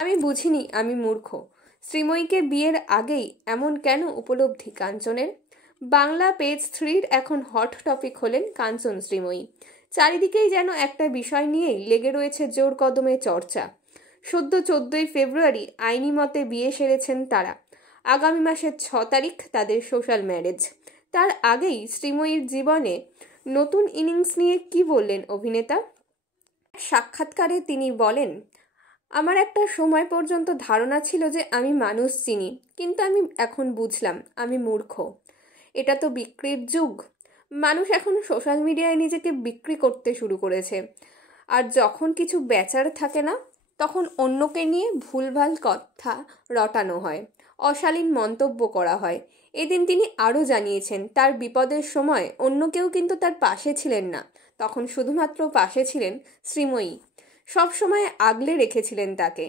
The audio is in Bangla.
আমি বুঝিনি আমি মূর্খ। শ্রীময়ীকে বিয়ের আগেই এমন কেন উপলব্ধি কাঞ্চনের? বাংলা পেজ 3 এখন হট টপিক হলেন কাঞ্চন শ্রীময়ী। চারিদিকেই যেন একটা বিষয় নিয়েই লেগে রয়েছে জোর কদমে চর্চা। সদ্য 14ই ফেব্রুয়ারি আইনি মতে বিয়ে সেরেছেন তারা। আগামী মাসের 6 তারিখ তাদের সোশ্যাল ম্যারেজ। তার আগেই শ্রীময়ীর জীবনে নতুন ইনিংস নিয়ে কি বললেন অভিনেতা? সাক্ষাৎকারে তিনি বলেন, আমার একটা সময় পর্যন্ত ধারণা ছিল যে আমি মানুষ চিনি, কিন্তু আমি এখন বুঝলাম আমি মূর্খ। এটা তো বিক্রির যুগ। মানুষ এখন সোশ্যাল মিডিয়ায় নিজেকে বিক্রি করতে শুরু করেছে। আর যখন কিছু বেচার থাকে না, তখন অন্যকে নিয়ে ভুলভাল কথা রটানো হয়, অশালীন মন্তব্য করা হয়। এদিন তিনি আরও জানিয়েছেন, তার বিপদের সময় অন্য কেউ কিন্তু তার পাশে ছিলেন না, তখন শুধুমাত্র পাশে ছিলেন শ্রীময়ী। সব সময় আগলে রেখেছিলেন তাকে।